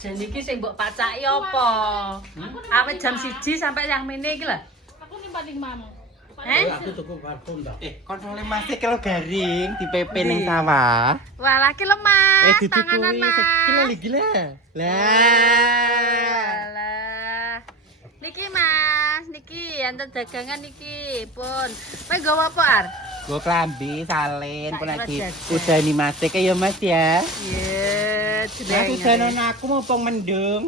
Jan iki sing mbok pacaki apa? Awet jam 1 sampai yang mene iki lho. Aku paling mam. Aku tuku parfum ta. Kontrole Mas kalau garing di PP ning sawah. Wah, laki lemas. Dudu Panganan kuwi. Mas. Gila gila. Lah. Alah. Niki Mas, niki enten dagangan niki, pun. Kowe nggawa apa, Ar? Go klambi salin pun lagi Jajan. udani Mas ya Mas ya. Iya, Aku udanan aku mumpung mendung.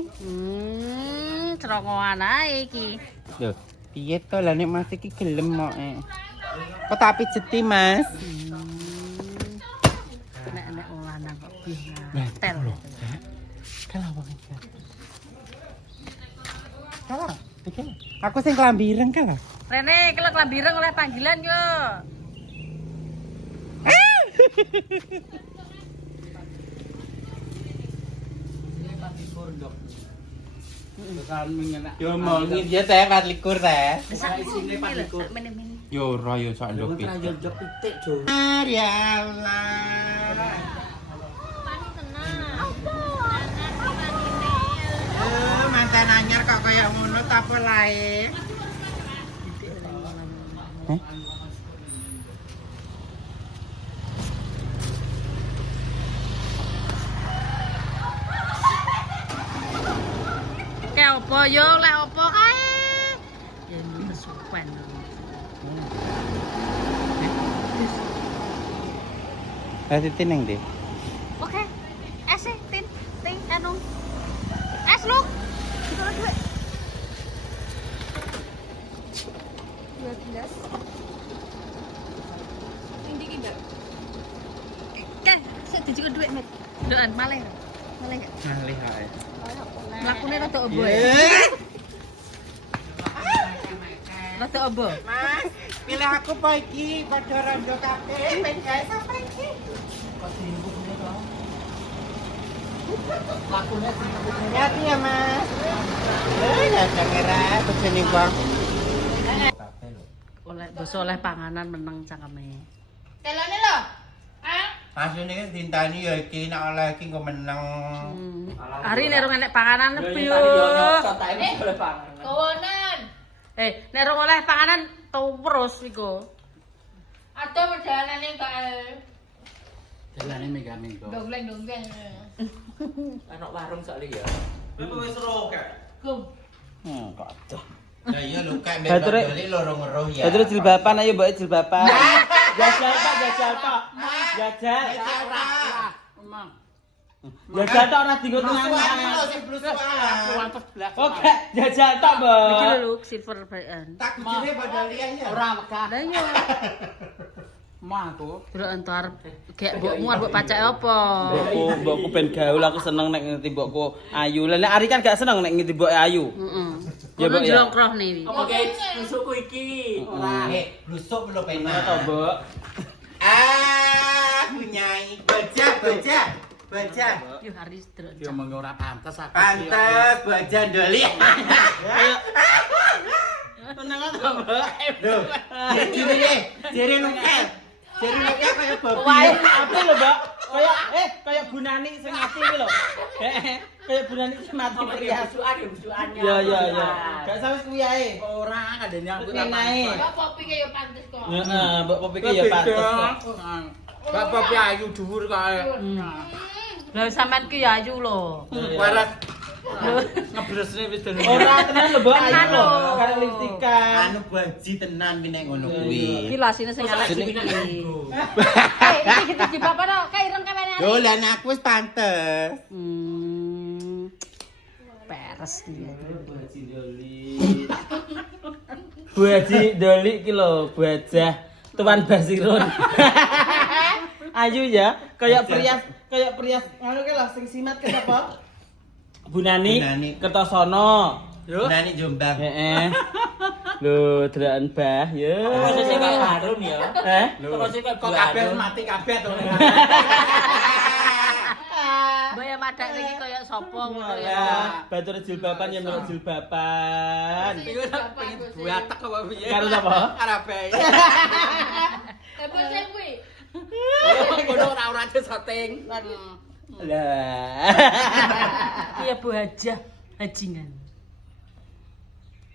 Cerongoan ae iki. Loh, piye to lah nek Mas iki gelem kok. Kok tapi jeti Mas. Nek wong lanang kok Nah, tel. Kalah wong iki. Kalah. Iki. Aku sing klambi ireng kalah. Rene, kelek lambireng oleh panggilan yo. Yo mau dia teh 24 teh. Sak isine 24. Yo ora yo sak ndok Yo njok pitik, Jo. Ya Allah. Mantan anyar kok kayak ngono ta apa lae? Kayak apa yo, lek apa kae? Ya kesuwen. Titin neng deh. Oke. Es tin anu. Es lu. Kita lagi duit. 12. Ini iki, Mbak. Kan, sik dijiko duit, Met. Ndokan malih. Malih gak? Malih ae. Lakune rada obo ya. Rada obo. Mas, pilih aku po iki padha rondo kabeh ben gawe sampe iki. Lakune Hati ya, Mas. Ya dengeran bojone Bang. Oleh basa oleh panganan meneng cangkeme. Telone lho. Ah, Asline kan dintani ya iki nek oleh iki engko meneng. Hari nek rong enek panganan nepi yo. kawonan. Nek rong oleh panganan terus iku. Ada perjalanane kae. Dalane megaming to. Dongleng-dongleng. Ana warung sak ya. Wis ro kek. Gum. Kok adoh. Ya iya lho kek Batere- mbek loro ngeruh ya. Terus jilbaban ayo mbak jilbaban. Jajal tok, jajal tok. Jajal. Emang. Jajal tok ora dienggo Aku tenan. sing blus wae. Oke, jajal tok, Iki Mbak. lho silver bayan. Tak kujine padha liyan ya. Ora wegah. Lah iya. Mah aku. Bro entar gek mbokmu arep pacake apa? Mbokku ben gaul aku seneng nek ngerti mbokku ayu. Lah nek Ari kan gak seneng nek ngerti mboke ayu. Heeh. Ya, Ono Mbak, ya. jlongkroh nih. Apa kae tusukku iki? Ora. Blusuk lho Bener penak. to, Mbok? Punyai baja. Yo Haris delok. Yo mengko ora pantes aku. Pantes baja ndoli. Tenang to, Mbok. Loh, jere nukel. Jere nukel kaya babi. Wae apa lho, Mbak? Kayak Bunani sing mati iki lho. Kayak Bunani sing mati prias. Busukan Ya. Gak sawis kuwi ae. Ora kadene aku Kuwi nae. Kok popi ke yo pantes kok. Heeh, Mbok Popi ki ya pantes kok. Bapak pi ayu dhuwur kae. Lah sampean ki ayu lho. Waras Ngebresne wis dene. Ora tenan lho, Mbok ayu Tenan lho. lho. Karek lipstikan. anu baji tenan ki nek ngono Iki kuwi. lasine sing elek Sini. iki. Iki di bapak no, kae ireng kemene. Yo lah nek aku wis pantes. Peres dia. Bu Haji Doli ki lho, Bajah Tuan Basirun. Ayu ya, kayak Prias ngono ki lho sing simat ke sapa? Bunani Bunani. Kertosono. Yo. Nani Jombang. Heeh. Lho, delakan Mbah, ya. Terus kok harum ya. Terus kok kabeh mati kabeh to. Mbak ya madak iki kaya sapa ngono ya. Ya, batur jilbaban ya menurut jilbaban. Iku pengen buatek apa piye? Karo sapa? Karabe. Tapi sing kuwi. Kono ora syuting. Lah. Iya Bu Hajah, hajingan.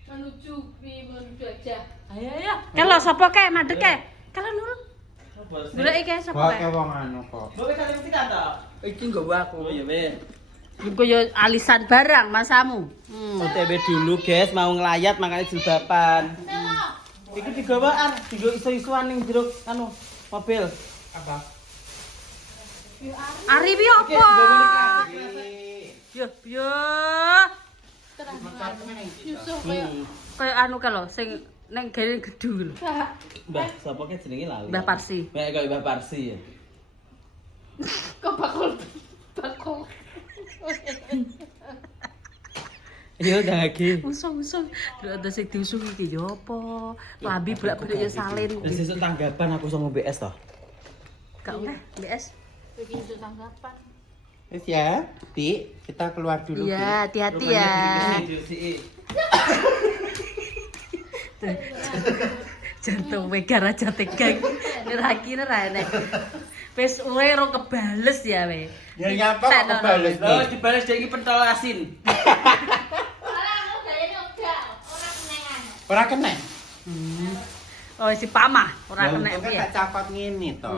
Menuju aja. Ayo ayo. Kalau sapa kae mandek kae? Kalau nurut. Golek kae sapa kae? Kok wong anu kok. Bawa kali mesti kan toh? Iki nggawa aku. Oh iya, Ben. Iku yo alisan barang masamu. OTW dulu, guys, mau ngelayat makanya jilbaban. Iki digawaan, digo iso-isoan ning jero anu mobil. Apa? Ari piye apa? Yo yo. Kayak anu kalau sing neng gene gedhu lho. Mbah, sapa ke jenenge lali? Mbah Parsi. Kayak kaya Mbah Parsi ya. Kok bakul. Iya udah lagi. Usung. Lho ada sing diusung iki yo apa? Lambi bolak-balik yo salin. Terus sesuk tanggapan aku sama BS toh. Gak oleh, BS. Bikin itu tanggapan. Wis ya, Ti, kita keluar dulu. Iya, hati-hati ya. Jantung wegar aja tegang. Neraki nerane. Wis uwe ro kebales ya we. Ya nyapa kok kebales. Loh, dibales dhek iki pentol asin. Orang gayane udah, orang kenengan. Ora kena. Oh si pamah, ora kena Kan piye. tak cakot ngene to.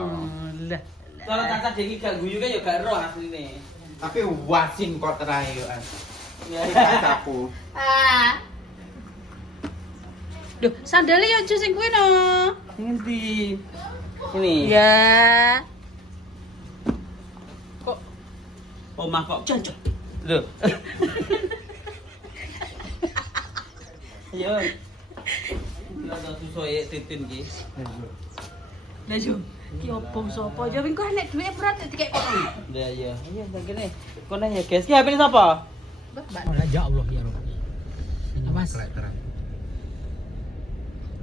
Lah. Kalau cacat dhek iki gak guyu kan ya gak roh asline. Tapi wasin kok terayo an. Ya Aku. Ah. Duh, sandale yo aja sing kuwi no. ngendi? Ini. Ya. Kok Omah kok cocok. Loh. Ayo. Lah susoe titin ki. lah yo ki opo sapa? Ya wing kok enek dhuwit berat dikek kok. Lah iya. Ayo nang kene. Kono ya guys. Ki HP sapa? Ya Allah ya Rabb. Mas.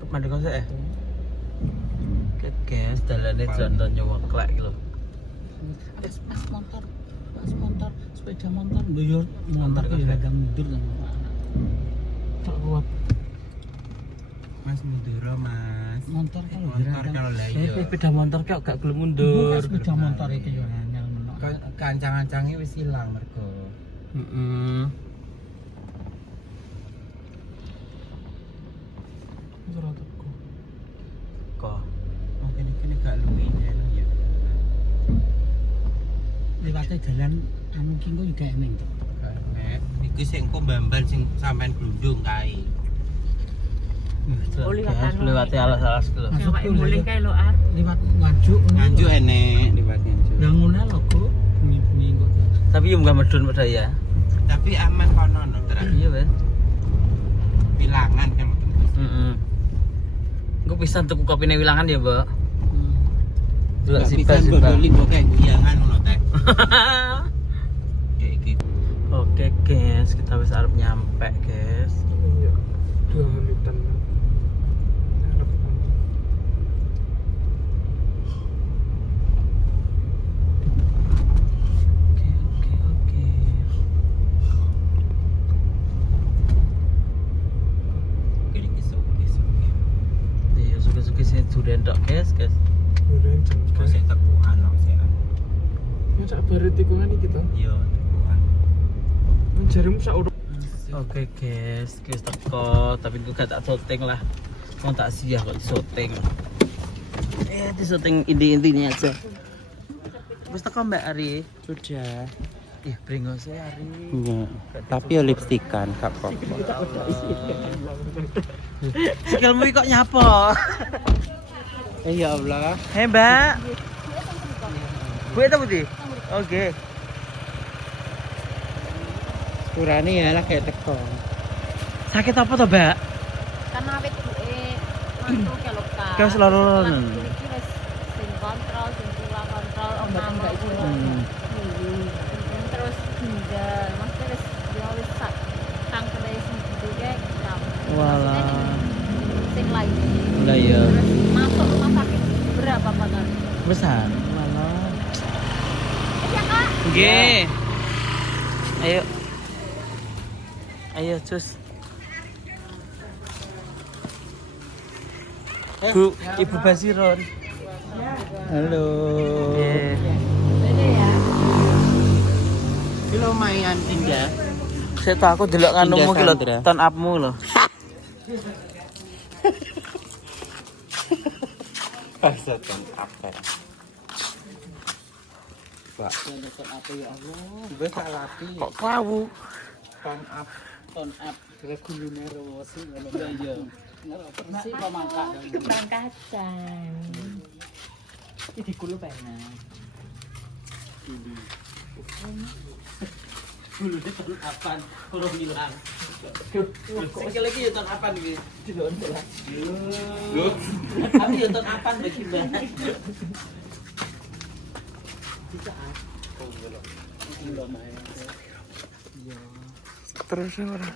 Mandek kok sih. Ket guys, dalane jalan nyawa klek iki lho. Mas motor. Sepeda motor. Yo motor ki rada mundur sama anak. Tak kuat. Mas Munduro, Mas. Motor kalau lah iya. Sepeda motor kok gak gelem mundur. Sepeda motor iki yo angel menok. Kancang-kancange wis ilang mergo. Heeh. Ora teko. Kok Mungkin iki gak luwi ya. Liwate dalan anu ki engko juga eneng to. Nek iki sing kok mbambal sing sampean glundung kae. Oh, liwat anu. lewat alas-alas gitu. Masuk Awake mulih kae lho Ar. Liwat nganjuk. Nganjuk enek liwat nganjuk. Lah ngono lho, Go. Bunyi-bunyi kok. Tapi yo enggak medun pada ya. Tapi aman kono no, terang. Iya, Ben. Bilangan kan mungkin. Heeh. Engko pisan tuku kopine wilangan ya, Mbak. Delok Gak si bisa Bas. beli kok kayak guyangan ngono teh. Kayak gitu. Oke, guys, kita wis arep nyampe, guys. 2 menitan. Oke. Kayak gitu. Iya, suka-suka sini durian tok, guys. Kok sik tekuan kok sik. Macak baru tikungan iki to. Iya, tekuan. Jarum sak urut. Oke, guys, guys teko, tapi gue gak tak syuting lah. Mau tak siap kok syuting. Di syuting inti-intinya aja. Wis teko Mbak Ari. Sudah. Ih, brengos e Ari. Iya. Tapi ya lipstikan gak apa-apa. Sikilmu kok nyapo? Ya Allah. Hei, Mbak. Gue itu putih. Oke. Kurane ya lah kayak teko. Sakit apa toh, Mbak? Karena awet mantu ke lokal. Kayak seloronan. Iki wis sing kontrol, sing tulang kontrol, omah terus tinggal, maksudnya wis dia wis sak kanker sing gede kayak Walah. sing lain. Lah iya. Terus masuk rumah sakit berapa Pak? Besar. Walah. Iya Kak. Nggih. Ayo. Ayo, cus. Bu, Ibu Basiron. Halo. Nggih. Beda ya. lumayan indah. Saya tahu aku delok nganumu ki lho, Sandra. turn up-mu lho. Bahasa ton apa? Pak. Turn up ya Allah. Gue tak rapi. Kok klawu? Ton up. Turn up regulune rosi ngono ya. Persi pamangka. Kembang kacang. Iki kulo pengen. Dulu dia turn upan, kurang hilang. Sekali lagi ya turn upan iki. Dilon lah. Loh. Tapi ya turn upan bagi banget. Bisa ah. Kilo main. Iya. Terus ora.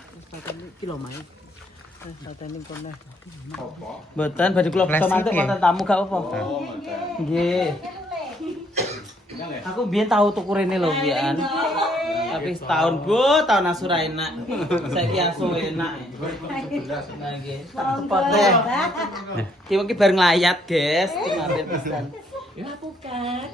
Kilo main. Satene kono. Mboten badhe kula foto Plastik mantuk ya? wonten tamu gak apa. Nggih. Aku biyen tahu tuku rene lho biyen. Tapi setahun Bu, tahun asura enak. Saiki asu enak. Nah nggih. Cepet deh. Ki mungkin bareng layat, guys. Mampir pisan. Lapukan.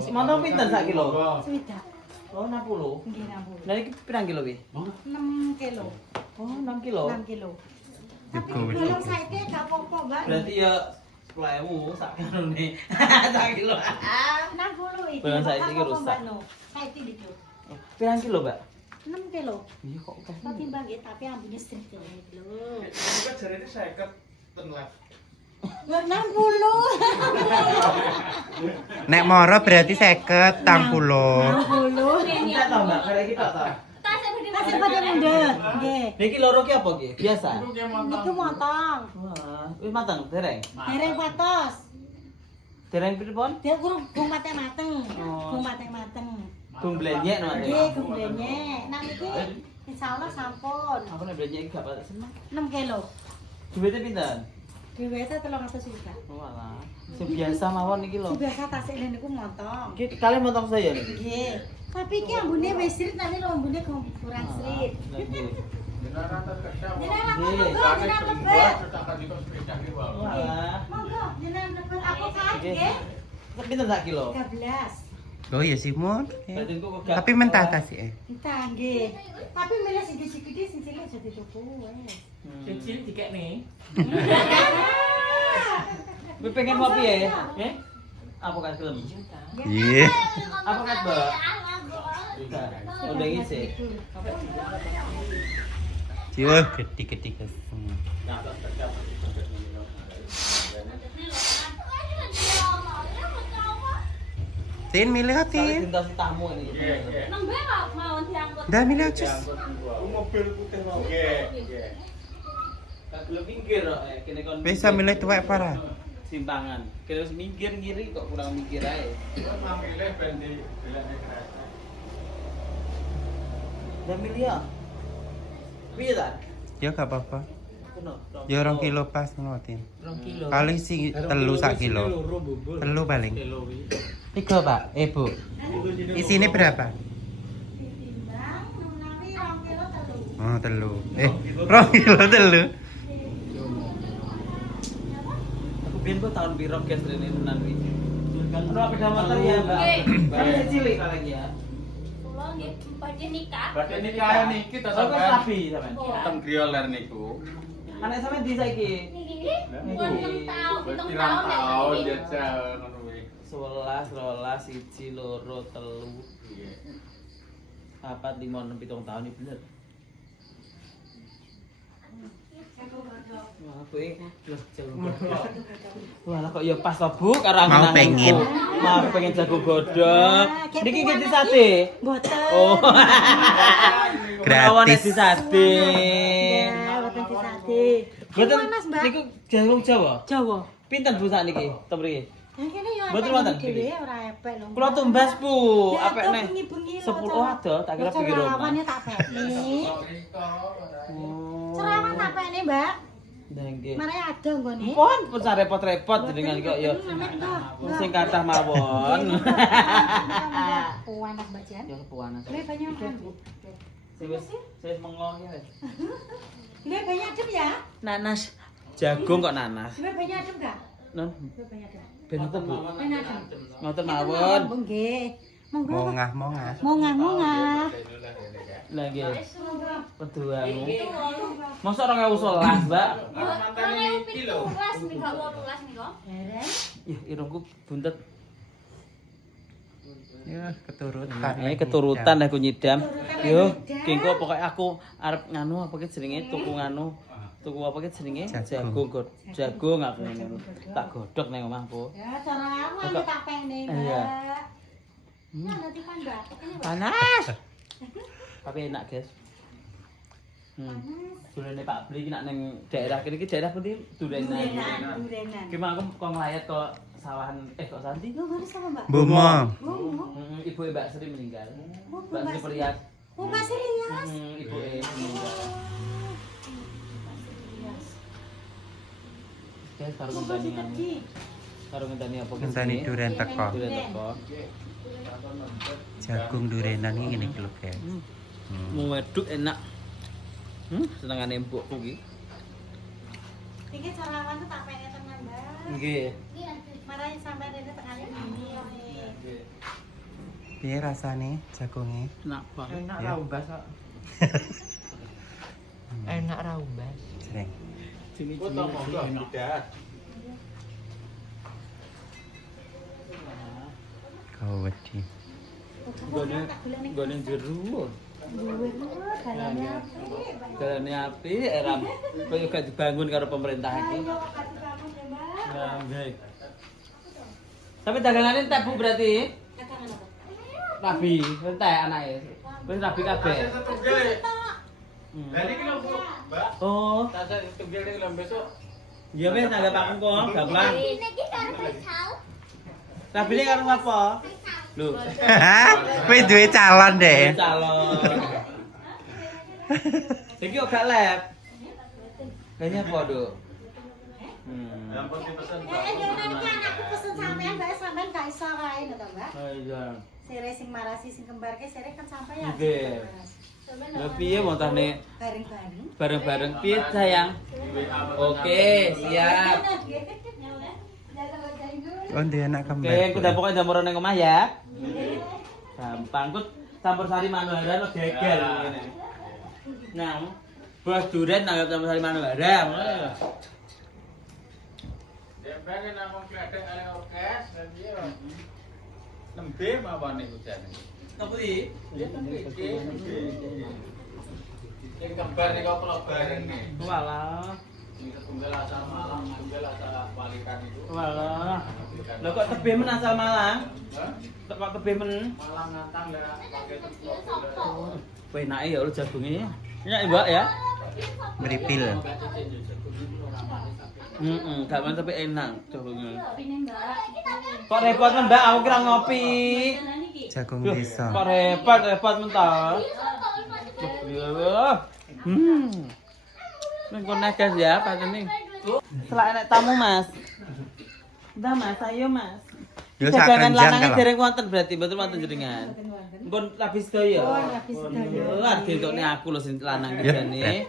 Si montong pinten sak kilo? Swidak. Oh, 60. Nggih 60. Lah iki pirang kilo wi? 6 kilo. Oh, 6 kilo. 6 kilo. Tapi kalau saiki gak apa-apa, Mbak. Berarti ya 10.000 sak karone. Sak kilo. 60 itu. Barang saiki iki rusak. Saiki itu. Pirang kilo, Mbak? 6 kilo. Iya kok akeh. Tapi Mbak nggih, tapi ambune sedikit lho. Kan jarene 50 ten lah. 60. Nek moro berarti 50, 60. 60. Enggak tau, Mbak. Karek iki tok ta. Kasih pada mundur. Nggih. Niki loro ki apa ki? Biasa. Niku motong. Wah, wis mateng dereng. Dereng patos. Dereng pripun? Dia kurang gung mateng-mateng. Oh. Gung mateng-mateng. Gung blenyek no Ade. Nggih, gung blenyek. Nah niki insyaallah sampun. Aku nek blenyek gak patek seneng. 6 kilo. Duwite pinten? Diwete 300 juta. Walah. Sing biasa mawon iki lho. Biasa tasik niku motong. Iki kalian motong saya niki. Nggih. Tapi iki ambune wis srit nanti lho ambune kurang srit. Nggih. Jenengan Nggih. monggo, jenengan lebet. Walah. Monggo, jenengan lebet aku kan nggih. Pinten sak kilo? 13. Oh ya sih Mun. Berarti engko gak. Tapi mentata sih. Entah nggih. Tapi milih sing gede-gede sing cilik aja dituku wes. Kecil dikekne. Kowe pengen kopi ya? Nggih. Apa kan gelem? Iya. Apa kan, Mbak? Udah ngisi. Ciu gede-gede kesem. Tin milih Tin. Cinta si tamu ini. Nembe kok mau diangkut. Dah milih aja. Mobil putih mau. Nggih. Gak gelem minggir kok kene kon. Bisa milih tuwek para. Simpangan. Kira wis minggir ngiri kok kurang mikir ae. Milih ben di bilane kereta. Udah milih ya? Piye ta? Ya gak apa-apa. Kuno. Ya 2 kilo pas ngono Tin. 2 kilo. Paling sih telu sak kilo. Telu paling. 3 Pak. Bu. Isine berapa? Ditimbang menawi 2 kilo telu. Oh, telu. 2 kilo telu. Aku biyen kok tahun piro guys rene tenan wi. Kan ora beda motor ya, Mbak. Kan cilik paling ya. Kula nggih badhe nikah. Badhe nikah niki to Sampai sampean. rapi sampean. Teng grioler niku. Anak sampean di saiki. Niki pun 6 tahun, 7 Pirang tahun. tahun jajal ngono kuwi. 11, 12, 1, 2, 3. Nggih. 4, 5, 6, 7 tahun iki bener. Wah, kowe loh jago. Wah, kok ya pas to, Bu, karo Mau angen-angenku. pengen. Mau pengen jago godhog. Niki ganti sate. Mboten. Oh. Gratis. Di sate. Ya, mboten disate. Mboten Panas, Mbak. niku jagung Jawa. Jawa. Pinten Bu sak niki? Temri. Yang kene yo Mboten wonten dhewe niki? ora epek lho. Kula tumbas, Bu. Ya, Apik ada neh. bengi-bengi lho, 10 Cok. ada, tak kira pinggir omah. Cerawannya tak pekni. Oh. Cerawan tak pekni, Mbak. Nggih. Mare ada nggone. Pun sak repot-repot jenengan kok ya. Sing kathah mawon. Oh, anak Mbak Jan. Ya kepuanan. Ini banyak kan? Sing wis mengong ya wis. Ini banyak adem ya? Nanas. Jagung kok nanas. Ini banyak adem enggak? Non, Ini banyak adem. ben apa Bu? Banyak adem. Ngoten mawon. Nggih. Mongah. Mongah. Lagi. Peduamu. Masa 2011, Mbak? Yo, 2017 nih kok 18 nih kok. Ih, irungku buntet. Ya, keturutan. Keturutan aku nyidam. Yo, kengko pokoknya aku arep nganu apa ki jenenge tuku nganu. Tuku apa ki jenenge? Jagung aku ngono. Tak godhog nang omahku. Ya, cara aku tak pengen. Iya. Nanti kan batuk ini. Panas. Tapi enak, guys. Durene Pak Bli iki nak ning daerah kene iki daerah pundi? Durenan. Ki aku kok nglayat kok sawahan kok Santi. Yo, baru sama Mbak. Bomo. Ibu Mbak Sri meninggal. Mbak Sri Priat. Oh, Mas serius? Ibu meninggal. Guys, karo ngenteni apa ki? Ngenteni duren teko. Duren teko. Jagung durenan iki ngene iki lho, guys. Wedhuk enak. Senengane mbokku iki. Iki cara aku tak pengen tenan, Mbak. Nggih. Marahin sampai rene tengane ini yo. Piye rasane jagunge? Enak banget. Enak ra umbas kok. Enak ra umbas. Sering. Kau wedi. Gone jero. Galane api eram. Kaya gak dibangun karo pemerintah iki. Ya, nggih. Tapi dagangane entek Bu berarti? Rabi, entek anake. Wis rabi kabeh. Dari kilo Bu, Mbak. Oh, Tasa tugel ning lem besok. iya wis nanggap aku kok, gablang. Ini kita harus pisau. Rabine karo apa? Lho, Kowe duwe calon deh. calon. Iki kok gak lep. Kayaknya apa, Duk? Yang penting pesen Nanti anakku pesen sampean, Mbak, sampean gak iso kae lho to, Mbak. Oh iya. Sire sing marasi sing kembarke sire kan sampean. Nggih. Lha piye montane Bareng-bareng. bareng-bareng piye sayang? Oke, siap. Oh, dia anak kembar. Oke, kuda pokoknya jam nang omah ya. Gampang kut campur sari manuhara lo geger ngene. Nah, bos duren nanggap campur sari manuhara. pengen namung kledek ale orkes dan piye wae. Nembe mawane hujane. Apa iki? Sing kembar niku kula bareng nih. Walah. Sing tunggal asal Malang, tunggal asal Walikan itu. Walah. Lah kok tebih men asal Malang? Hah? Kok tebih men? Malang ngantang ya pakai tepung. Wah, enake ya lu jagungnya. Enak ya, Mbak ya? Meripil. Gak men tapi enak jagungnya. Kok repot men, Mbak? Aku kira ngopi. Jagung Duh, desa. kok repot mentah. Ini kok negas ya, Pak Tening. Setelah enak tamu, Mas. Udah, Mas, ayo, Mas. Yo Dagangan sakenjang lanangnya kalau. dereng wonten berarti, betul wonten jenengan. Pun lapis sedaya. Oh, lapis sedaya. Oh, arep entokne aku lho sing lanang iki jane.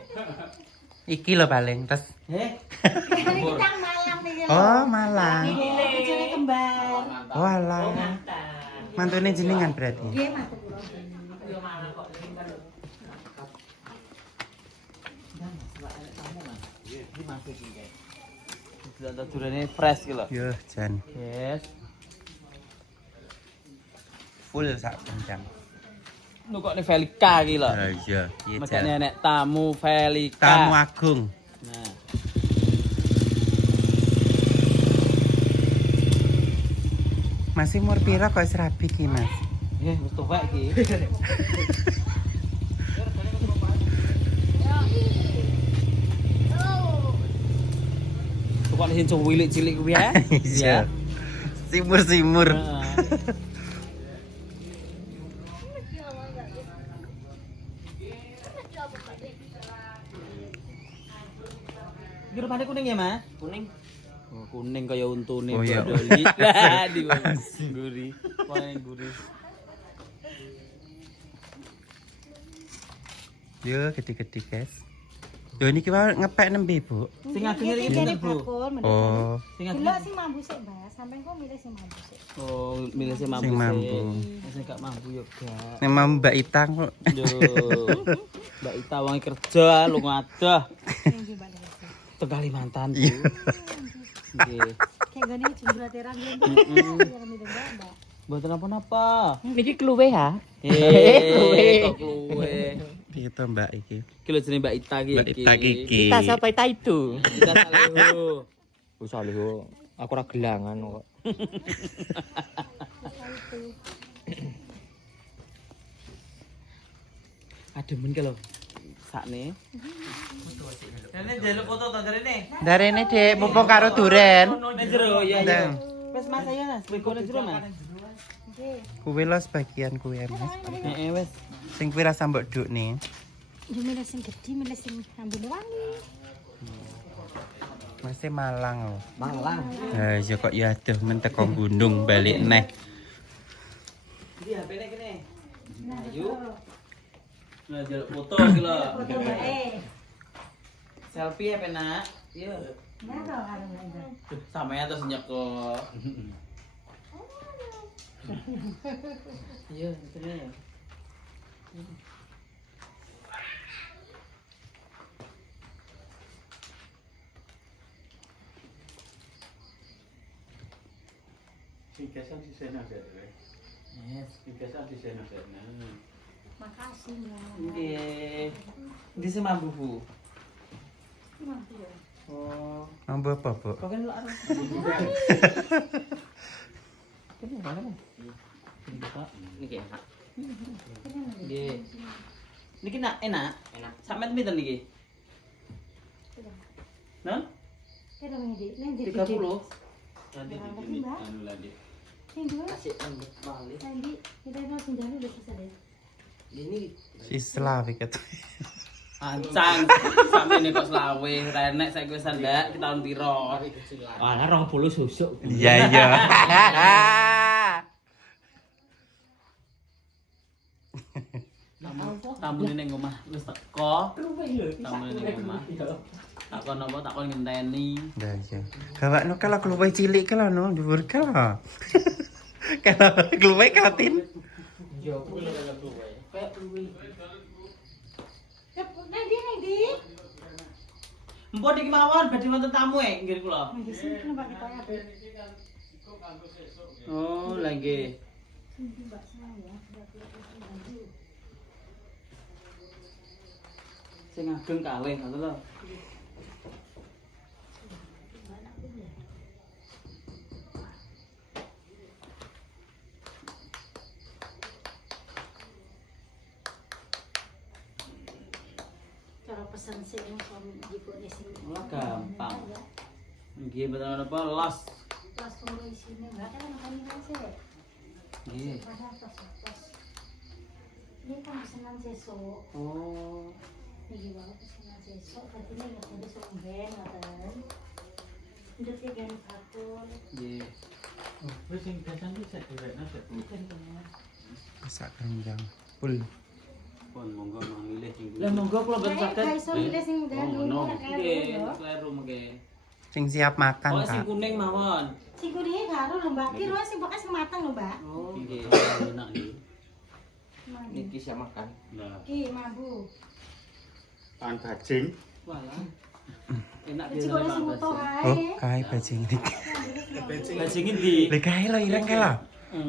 Iki lho paling terus. Heh. Kita malam nih. Oh, Malang. Bojone kembar. Oh, alah. Mantune jenengan berarti. Nggih, mantu kula. Durane fresh ki lho. Yo, jan. Yes. Full sak kencang. Nu kok ne Velika ki lho. Ha iya, iya Makane jan. nek tamu Velika. Tamu agung. Nah. Masih umur pira kok wis rabi ki, Mas? Wis tuwek ki. Kok sing cilik-cilik kuwi ya? Iya. Simur-simur. Iki rupane kuning ya, Mas? Kuning. Oh, kuning kaya untune Oh, iya. bodoli. Lah, di guri. Paling guri. Yo, gede-gede, guys. Yo niki wae ngepek nembe, Bu. Sing ageng iki pinten, Bu? Oh, Sing ageng. Delok sing mambu sik, Mbak. Sampeyan kok milih sing mambu sik. Oh, milih sing mampu. Sing mampu. Sing gak mampu yo gak. nek mau Mbak Itang kok. Yo. Mbak Ita wong kerja lu ngadah. Sing iki, Mbak. Ke Kalimantan, Bu. Iya. Nggih. Kayak gini jumlah terang gitu. Mbak. Mboten napa-napa. Niki kluwe ha. Kok kluwe. Piye to Mbak iki? Iki lho jenenge Mbak Ita iki. Mbak Ita iki. Kita siapa Ita itu? Ita Salihu. Salihu, aku ora gelangan kok. Ademen ki lho. Sakne. Rene njaluk foto to rene. Darene Dek, mumpung karo duren. Nek jero ya ya. Ndang. Wes Mas ayo Mas, bego nek jero Mas. Kuwi lo sebagian kuwi Mas. Heeh wes. Sing pira sambok dukne? Yo milih sing gedhi, milih sing ambune wangi. Masih Malang. Malang. Ha ya kok ya aduh men teko gunung balik neh. Iki HP nek kene. Ayo. Nah, jaluk foto iki lho. Foto bae. Selfie ya penak. Iya. Nah, karo Mbak. Sampeyan terus nyekok. Iya, bener. Yes. Makasih ya. Nggih. Ndi sing mambu, Bu? Mampu ya. Oh, Mambu apa, Bu? kok kan lak. Kene mana? Niki enak. Nggih. Niki enak. Sampeyan pinten niki? Nah? Kira ngene, ning di 30. Nanti Sing dua. Kasih ambek balik. Nanti kita mau sindang udah selesai deh. Ini Si Slavi ket. ancang sampe nek kok selawe renek saiki wis ndak tahun piro. Ah, 20 susuk. Iya iya. Tamu ning omah wis teko. Tamu ning omah. Takon apa takon ngenteni. Dah ya. Gawakno kalau keluwe cilik kalau no dhuwur kala. Kalau keluwe katin. Yo kuwi lho kuwi. Kayak kuwi. Nanti. Empun iki mawon badhe wonten tamu nggih kula. Nanti sini kenapa kita ada? Oh, lha nggih. Sini Mbak saya. Sing ageng kalih ngoten lho. Cara pesan sih yang suami jipuknya sini. Wah, gampang. Nggih mboten apa los. Pas tunggu di sini Mbak kan makan sih. Nggih. Ada pas. Ini kan pesanan sesuk. Oh. Iki wae pesanan sesuk. Tadi nih nggak ada songben ngoten. Udah tiga batul. Nggih. Wis sing biasa iki sak direkna sak. Masak keranjang. Pul. Pun monggo milih sing. Lah monggo kula mboten saged. Kayak iso milih sing dulu. Nggih, kleru mengke. Sing siap makan, Oh, sing Pak. kuning mawon. Sing kuning karo lho Mbak. Kira sing bekas matang lho Mbak. Oh, nggih. Enak nggih. Niki siap makan. Nah, Ki mambu. Pan bajing. walah. Enak Cik kok sing utuh Oh, ae. kae bajing iki. Bajing endi? Lha kae lo ireng kae lo.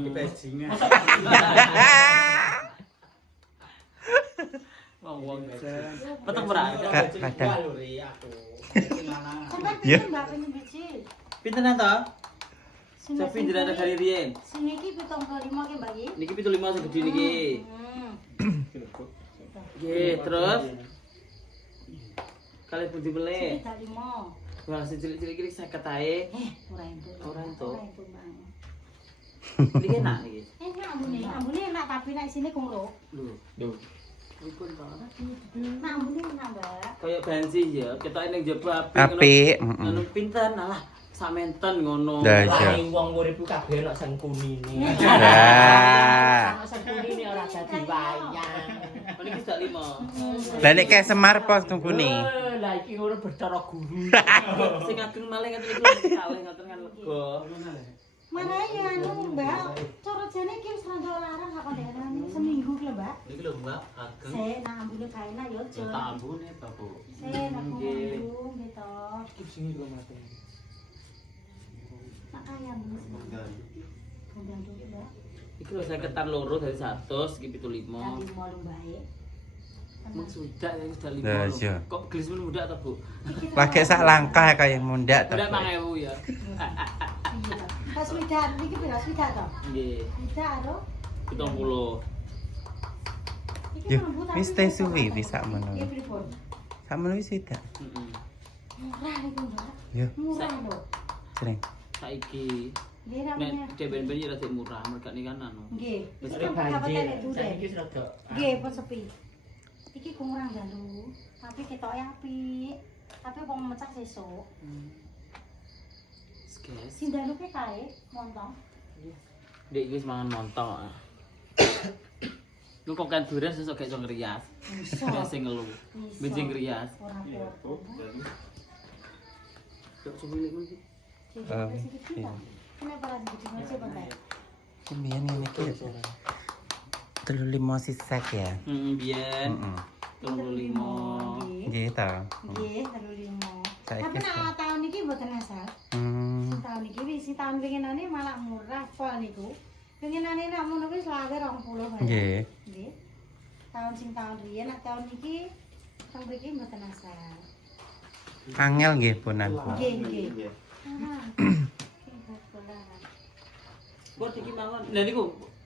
Bajingan. Wong peteng ora? Kak kadang. Sampai Ya. pinten Mbak pengen biji. Pinten ta? Sing Sepi dirada dari riyen. Sing iki 75 ki Mbak iki. Niki 75 sing gedhe niki. Nggih, terus kali pundi meleh. 35. Wah, sing cilik-cilik iki 50 ae. Ora entuk. Ora entuk. Ora entuk Mbak. Niki enak niki. Enak ambune enak tapi nek sini kungro. Lho. Pripun to? Nah ambune enak Mbak. Kayak bensin ya, ketoke ning jaba Apik, Anu pinten alah samenten ngono. Dah iya. Wong uripku kabeh ana sing kunine. Lah. Ana sing kunine ora dadi wayang. Ini sudah 5. Lah nek kayak Semar pos tungkune. Lah iki ngono bercara guru. Sing ageng malah ngaten iki kalih ngaten kan lega. Mana ya anu Mbak? Cara jane iki wis rada larang kok ndekane seminggu ki lho Mbak. Iki lho Mbak, ageng. Sik nang ambune kaena yo Ya aja. tak ambune to, Bu. Sik nang ngomong gitu. Iki sing lho Mas. Tak kaya Bundang dulu Mbak. Iki lho saya ketan loro dari 100 iki 75. Tadi mau lu baik. Mak sudah ya sudah 5. Lah, iya. Kok gelis men muda ta, Bu? Lagi sak langkah kayak mundak Udah to. 5.000 ya. Pas widak iki pira widak to? Nggih. Widak aro. 70. Yo, wis teh suwi bisa mono. Iya pripun? Sakmono wis tidak. Heeh. Murah niku Mbak. Yo, Murah lho. sering. Saiki Nggih nek namanya. DBNB ya rada murah, mereka ini kan anu. Nggih. Wis Wis sering kabupaten itu deh. Saiki wis rada. Nggih, pun sepi. Iki kurang dalu, tapi ketoke apik. Tapi wong mecah sesuk. Guys, Sing dalu ke kae montong. Dek iki wis mangan montok. Lu kok kan durian sesuk gak iso ngrias. Iso. Biasa ngeluh. Benci ngrias. Ora apa-apa. Kok suwi lek iki. iya. Kenapa lagi gitu sih Bang? Sembian ini ki. 35 sisek ya. Biyen Heeh. 35. Nggih ta. Nggih, 35. Saiki Tapi nek tahun iki mboten asal. Sing tahun iki wis sing tahun winginane malah murah pol niku. Winginane nek ngono wis lawe 20 wae. Nggih. Nggih. Sing tahun riyen nek tahun iki teng mriki mboten asal. Angel nggih punanku. Nggih, nggih. Ah. Kok iki mangan. Lah niku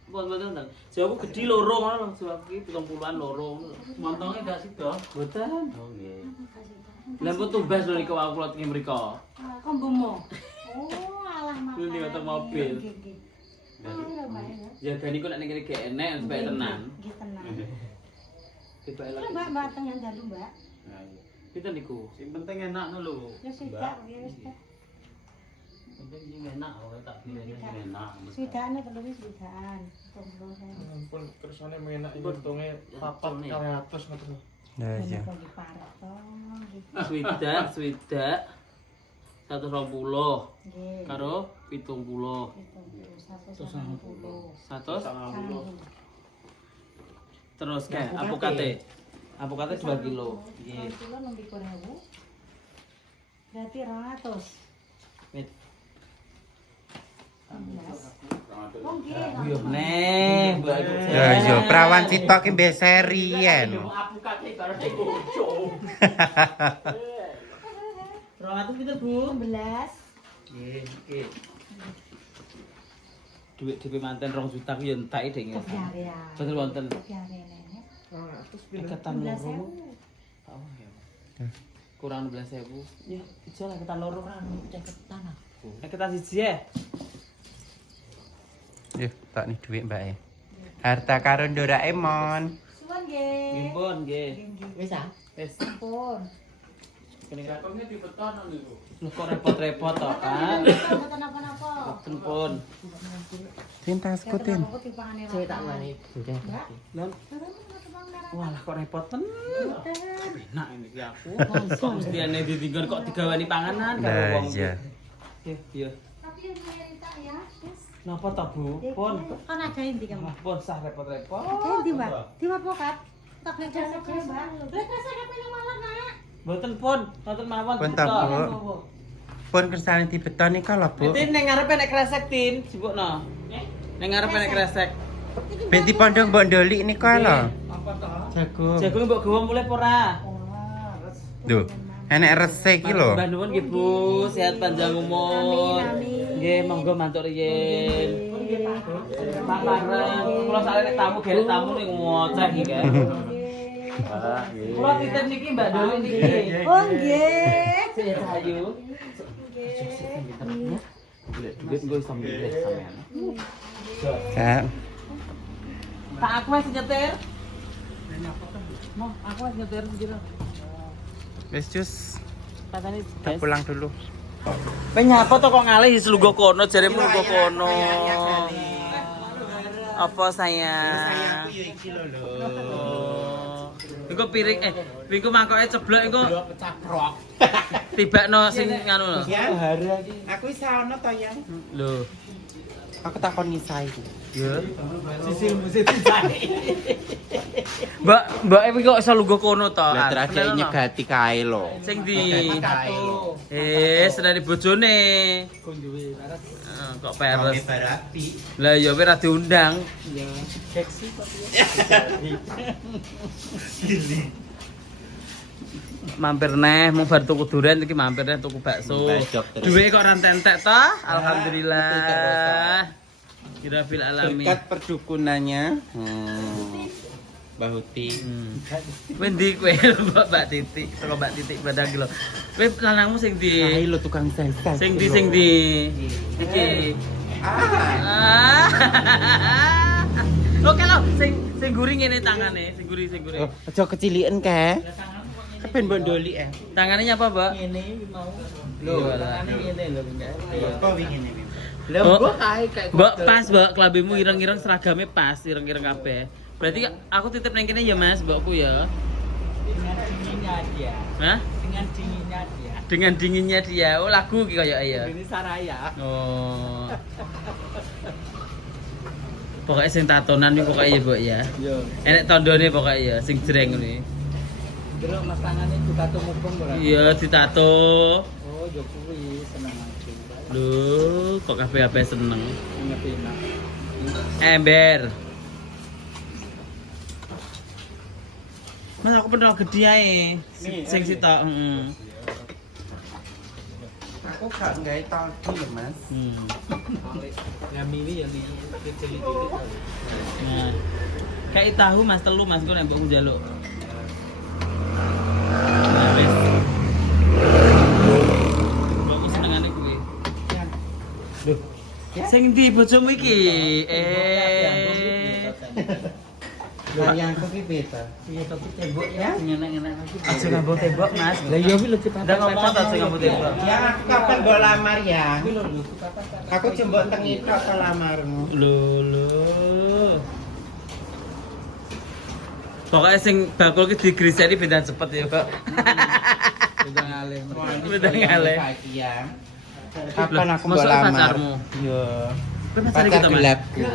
Mboten nang. Jawaku gedhi loro ngono lho, jawaku iki 70-an loro ngono. Montonge gak sida. Mboten. Oh nggih. Lah mbok tumbas lho niku aku kula teng mriko. Kok mbomo? Oh, alah makan. Ini motor mobil. Nggih, nggih. Oh, bae Ya ya. dan niku nek ning kene gak enek supaya tenan. Nggih tenang. Tiba Ini elok. Mbak tengah dalu, Mbak. Nah, iya. Pinten niku? Sing penting enak lho. Ya sudah, ya wis dah. Penting sing enak wae tak pilihnya sing enak. Swidane perlu wis swidaan. Tunggu saya. Ampun kersane menak iki untunge 400 ngoten. Lah iya. Kok diparek to, nggih. Swidak 120 Nggih. karo 70. Itu 190. 100 terus kayak apokate. Apokate 2 kilo. Nggih. 2 kilo 60.000. Berarti 200. Mit. Oh nggih. Neh, Mbak. Ya iya, prawan sitok ki mbek serien. Apokate karo bojo. 200 pinten, Bu? 16. Nggih, nggih. Duit DP manten 2 juta ku yo entake dek ngene. Kebiarean. Betul wonten. Kebiarean nenek. Ketan loro. 16.000. Oh ya. Kurang 16.000. Ya, ijo lah ketan loro kan ceketan aku. Ketan siji ya. Yo, tak nih duit Mbak e. Harta karun Doraemon. Suwun nggih. Gimbon nggih. Wis ah. Wis. Ampun. Kene Jatuhnya di beton niku. lu kok repot-repot to kan. Mboten apa-apa. Boten pun. Tin tasku tin. Saya tak wani. Lan walah kok repot tenan. Enak ini ki aku. Kok mesti ane ditinggal kok digawani panganan karo Lah wong. iya. Iya. Tapi yang cerita ya, wis. Napa to, Bu? Pun. Kan ada inti kamu. Wah, pun sah repot-repot. Ada inti, Mbak. Di Mapokat. Tak beli jasa aja, Mbak. Lah kasa kene malah, Nak. Mboten pun, mboten mawon. Pun ta, Bu. Pun kersane dibeton iki lho, Bu. Tin ning ngarepe nek kresek tin, sibukno. Ning ngarepe nek kresek. Ben dipondhong mbok ndolik nika lho. Apa ta? Jagung. Jagung mbok gawa mulai apa ora? Lho, enek resik iki lho. Mbah nuwun nggih Bu, sehat panjang umur. Amin. Nggih, monggo mantuk riyin. Pak bareng, kula sare nek tamu gelek tamu ning ngoceh iki kan. Kula titip niki Mbak Doli niki. Oh, nggih. Sehat ayu. Nggih. Duit gue sampe gede sampean. Kak, Tak aku wis nyetir. Mau aku wis nyetir njero. wis jus, Katane tak pulang dulu. Kowe nyapa to kok ngalih wis lungguh kono jaremu lungguh kono. Apa sayang? Sayangku yo iki lho. Oh. engko piring engko mangkoke ceblok engko pecah krok. tibakno sing nganu lho. Ya, aku isa ono to ya. Lho. Aku takon Nisa iki. Ya. Sisil musit sae. Mbak Ewi kok iso lungguh kono to? Lah terakhir nyegati kae lho. Sing di sedari bojone. Kon duwe barat. Kok peres. Berarti. Lah ya ora diundang. Ya, seksi tapi Mampir neh mau bar tuku durian iki mampir neh tuku bakso. Bajok terus. Duwe kok ora entek to? Alhamdulillah. Kira fil alamin. Berkat perdukunannya. Mbak Huti. Kowe ndi kowe Mbak Titik, teko Mbak Titik badang ki lho. Kowe lanangmu sing Kae di lho tukang sesat. sing di iki. Oke lho, sing guri ngene tangane, sing guri. Oh, aja keciliken kae. Kepen mbok ndoli Tangane nyapa, Mbak? ngene mau. Lho, Tangane ngene lho, Mbak. Kok wingi ngene. Oh, Mbok kae kayak Mbak pas, Mbak, klambimu ireng-ireng seragamnya pas, ireng-ireng kabeh. Berarti aku titip nang kene ya, Mas, Mbakku ya. dengan dinginnya dia. Hah? Dengan dinginnya dia. Dengan dinginnya dia. Oh, lagu iki kaya ya. Ini Saraya. Oh. Pokoknya sing tatonan iki pokoke ya, Mbak ya. Yo. Enek tandone pokoke ya, sing jreng ngene. Delok mas tangane juga tumupeng ora. Iya, ditato. Oh, yo kuwi seneng aku. Lho, kok kabeh-kabeh seneng. Ngerti enak. Ember. Mas aku pengen gede ae. Sing sitok, heeh. Aku gak gawe tolki ya, Mas. Yang mini yang di kecil itu. Nah. Kayak tahu Mas telu Mas kok nek mbokku njaluk. Nah, wis. Mbokku senengane kuwi. Loh. Sing ndi bojomu iki? Sayangku ki beta. Iya tapi tembok ya. Enak-enak lagi. Aja ngambung tembok, Mas. Lah iya wis cepat. Ndak ngomong ta aja ngambung tembok. Ya aku kapan mbok lamar ya? Kuwi lho kapan. Aku jembok tengi tok to lamarmu. Lho. Pokoknya sing bakul ki digriseni ben cepet ya, Pak. Udah ngalih. Udah ngalih. Saiki ya. Kapan aku mbok Masuk lamar? pacarmu? Yo. Kowe pacar Pacar kita, Mas? gelapku.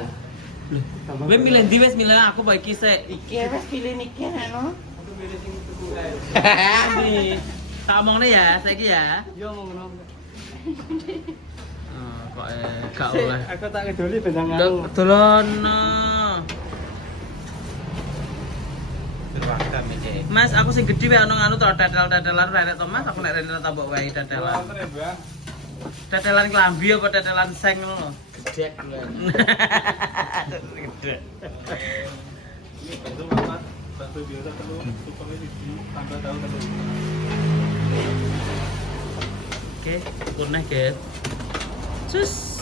Kowe milih ndi wis milih aku bae iki sik. Iki wis pilih niki no. Nih, tak omongne ya, saiki ya. Yo ngono. Kok gak oleh. Aku tak ngedoli bendang anu. Dolono. Berwakam iki. Mas, aku sing gedhi wae ono anu to tetel-tetelan rek to Mas, aku nek rene tambok wae tetelan. Tetelan klambi apa tetelan seng ngono. Cek. Gede. Ini bantu Mas. Bantu biasa perlu supaya di tambah tahu terus. Oke, punah guys. Cus.